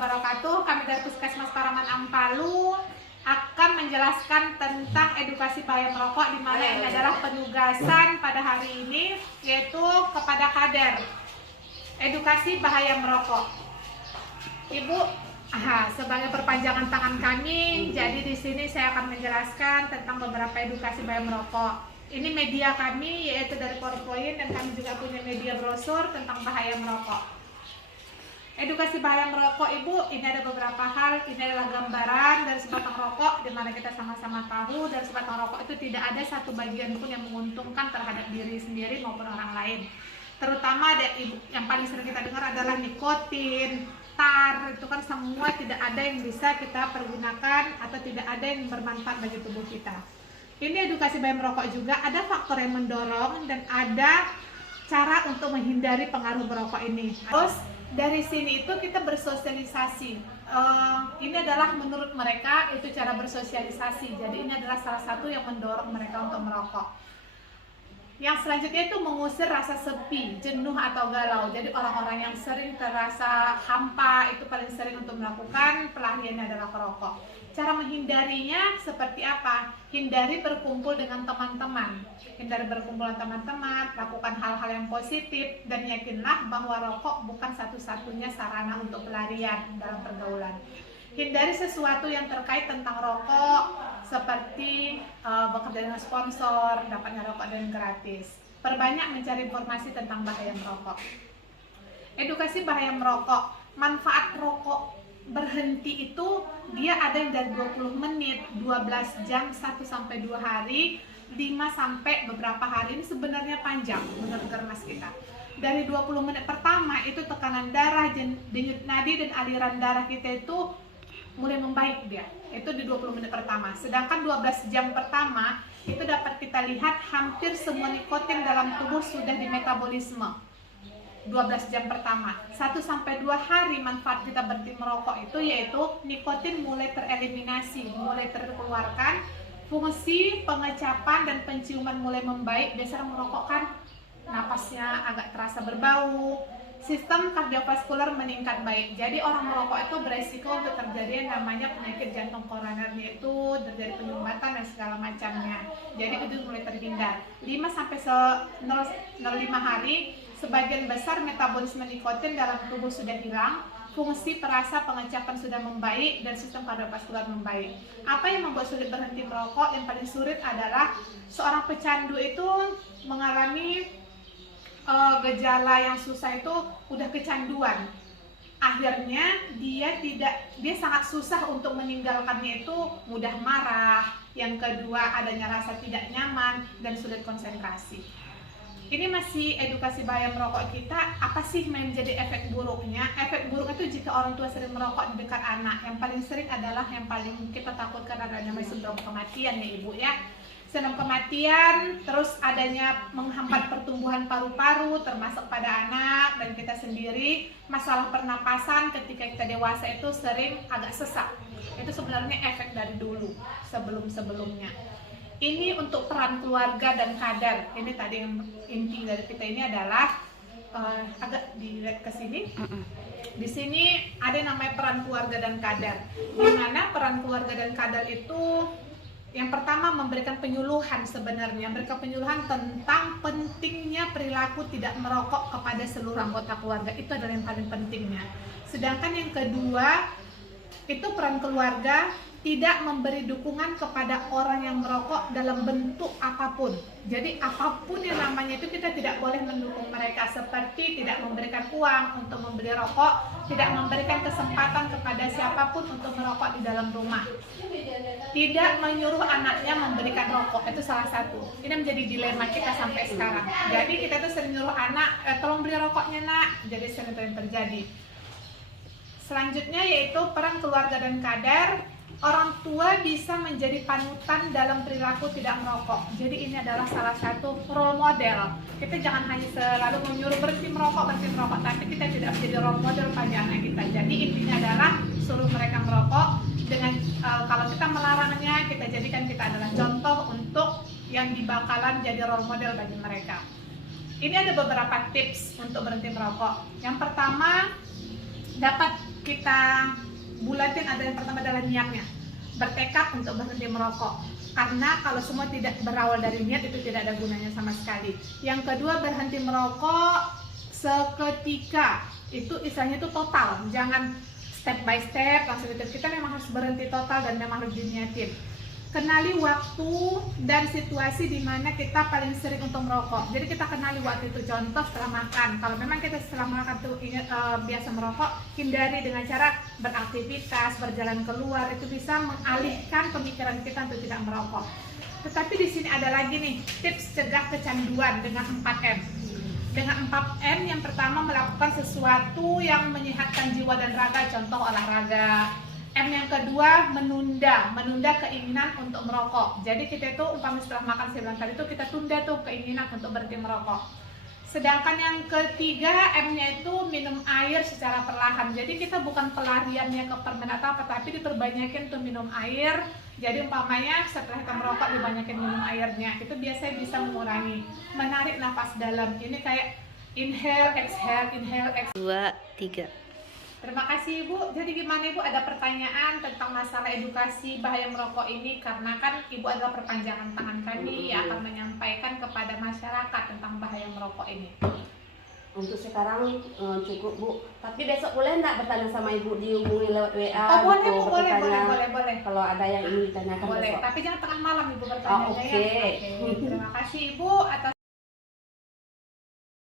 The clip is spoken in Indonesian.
wabarakatuh. Kami dari Puskesmas Paraman Ampalu akan menjelaskan tentang edukasi bahaya merokok, di mana ini adalah penugasan pada hari ini, yaitu kepada kader. Edukasi bahaya merokok. Ibu, sebagai perpanjangan tangan kami, jadi di sini saya akan menjelaskan tentang beberapa edukasi bahaya merokok. Ini media kami, yaitu dari PowerPoint, dan kami juga punya media brosur tentang bahaya merokok. Edukasi bahaya merokok, Ibu, ini ada beberapa hal. Ini adalah gambaran dari sebatang rokok, di mana kita sama-sama tahu dari sebatang rokok itu tidak ada satu bagian pun yang menguntungkan terhadap diri sendiri maupun orang lain. Terutama ada yang paling sering kita dengar adalah nikotin, tar, itu kan semua tidak ada yang bisa kita pergunakan atau tidak ada yang bermanfaat bagi tubuh kita. Ini edukasi bahaya merokok juga, ada faktor yang mendorong dan ada cara untuk menghindari pengaruh merokok ini. Terus dari sini itu kita bersosialisasi. Ini adalah menurut mereka itu cara bersosialisasi. Jadi ini adalah salah satu yang mendorong mereka untuk merokok. Yang selanjutnya itu mengusir rasa sepi, jenuh atau galau. Jadi orang-orang yang sering terasa hampa itu paling sering untuk melakukan pelariannya adalah merokok. Cara menghindarinya seperti apa? Hindari berkumpul dengan teman-teman. Hindari berkumpul dengan teman-teman, lakukan hal-hal yang positif, dan yakinlah bahwa rokok bukan satu-satunya sarana untuk pelarian dalam pergaulan. Hindari sesuatu yang terkait tentang rokok, seperti bekerja dengan sponsor, dapatnya rokok dengan gratis. Perbanyak mencari informasi tentang bahaya merokok. Edukasi bahaya merokok, manfaat rokok berhenti itu dia ada yang dari 20 menit, 12 jam, 1-2 hari, 5 sampai beberapa hari. Ini sebenarnya panjang menurut Germas kita. Dari 20 menit pertama itu tekanan darah, denyut nadi dan aliran darah kita itu mulai membaik dia. Itu di 20 menit pertama. Sedangkan 12 jam pertama itu dapat kita lihat hampir semua nikotin dalam tubuh sudah dimetabolisme. 12 jam pertama, 1-2 hari manfaat kita berhenti merokok itu yaitu nikotin mulai tereliminasi, mulai terkeluarkan, fungsi pengecapan dan penciuman mulai membaik. Biasanya merokok kan napasnya agak terasa berbau, sistem kardiovaskular meningkat baik. Jadi orang merokok itu beresiko untuk terjadi yang namanya penyakit jantung koroner, yaitu terjadi penyumbatan dan segala macamnya. Jadi itu mulai terhindar. 5-05 hari sebagian besar metabolisme nikotin dalam tubuh sudah hilang, fungsi perasa pengecapan sudah membaik, dan sistem kardiovaskular membaik. Apa yang membuat sulit berhenti merokok? Yang paling sulit adalah seorang pecandu itu mengalami gejala yang susah itu udah kecanduan. Akhirnya dia sangat susah untuk meninggalkannya, itu mudah marah. Yang kedua, adanya rasa tidak nyaman dan sulit konsentrasi. Ini masih edukasi bahaya merokok kita. Apa sih yang menjadi efek buruknya? Efek buruk itu jika orang tua sering merokok di dekat anak. Yang paling sering adalah yang paling kita takutkan adanya sindrom kematian ya Ibu ya. Sindrom kematian, terus adanya menghambat pertumbuhan paru-paru termasuk pada anak dan kita sendiri. Masalah pernapasan ketika kita dewasa itu sering agak sesak. Itu sebenarnya efek dari dulu, sebelum-sebelumnya. Ini untuk peran keluarga dan kader. Ini tadi yang inti dari kita ini adalah agak dilihat ke sini. Di sini ada yang namanya peran keluarga dan kader. Di mana peran keluarga dan kader itu yang pertama memberikan penyuluhan sebenarnya, memberikan penyuluhan tentang pentingnya perilaku tidak merokok kepada seluruh anggota keluarga. Itu adalah yang paling pentingnya. Sedangkan yang kedua itu peran keluarga tidak memberi dukungan kepada orang yang merokok dalam bentuk apapun. Jadi apapun yang namanya itu kita tidak boleh mendukung mereka, seperti tidak memberikan uang untuk membeli rokok, tidak memberikan kesempatan kepada siapapun untuk merokok di dalam rumah, tidak menyuruh anaknya memberikan rokok. Itu salah satu. Ini menjadi dilema kita sampai sekarang. Jadi kita tuh sering nyuruh anak, tolong beli rokoknya nak. Jadi sering terjadi. Selanjutnya yaitu peran keluarga dan kader. Orang tua bisa menjadi panutan dalam perilaku tidak merokok. Jadi ini adalah salah satu role model. Kita jangan hanya selalu menyuruh berhenti merokok, tapi kita tidak menjadi role model pada anak kita. Jadi intinya adalah suruh mereka merokok dengan kalau kita melarangnya, kita jadikan kita adalah contoh untuk yang bakalan jadi role model bagi mereka. Ini ada beberapa tips untuk berhenti merokok. Yang pertama, dapat kita bulatin ada yang pertama adalah niatnya, bertekad untuk berhenti merokok. Karena kalau semua tidak berawal dari niat itu tidak ada gunanya sama sekali. Yang kedua, berhenti merokok seketika, itu istilahnya itu total, jangan step by step langsung itu. Kita memang harus berhenti total dan memang harus diniatin. Kenali waktu dan situasi di mana kita paling sering untuk merokok. Jadi kita kenali waktu itu, contoh setelah makan. Kalau memang kita setelah makan tuh biasa merokok, hindari dengan cara beraktivitas, berjalan keluar, itu bisa mengalihkan pemikiran kita untuk tidak merokok. Tetapi di sini ada lagi nih tips cegah kecanduan dengan 4M. Dengan 4M, yang pertama melakukan sesuatu yang menyehatkan jiwa dan raga, contoh olahraga. M yang kedua, menunda keinginan untuk merokok. Jadi kita itu umpamanya setelah makan siang tadi itu kita tunda tuh keinginan untuk berhenti merokok. Sedangkan yang ketiga, M-nya itu minum air secara perlahan. Jadi kita bukan pelariannya ke permen atau apa, tapi diperbanyakin tuh minum air. Jadi umpamanya setelah kita merokok dibanyakin minum airnya, itu biasanya bisa mengurangi. Menarik nafas dalam, ini kayak inhale, exhale, 2, 3. Terima kasih Ibu. Jadi gimana Ibu, ada pertanyaan tentang masalah edukasi bahaya merokok ini? Karena kan Ibu adalah perpanjangan tangan kami yang akan menyampaikan kepada masyarakat tentang bahaya merokok ini. Untuk sekarang cukup Bu. Tapi besok boleh enggak bertanya sama Ibu, dihubungi lewat WA? Oh boleh gitu, Bu, boleh. Kalau ada yang ingin ditanyakan Boleh, besok. tapi jangan tengah malam Ibu bertanya. Oke. Terima kasih Ibu atas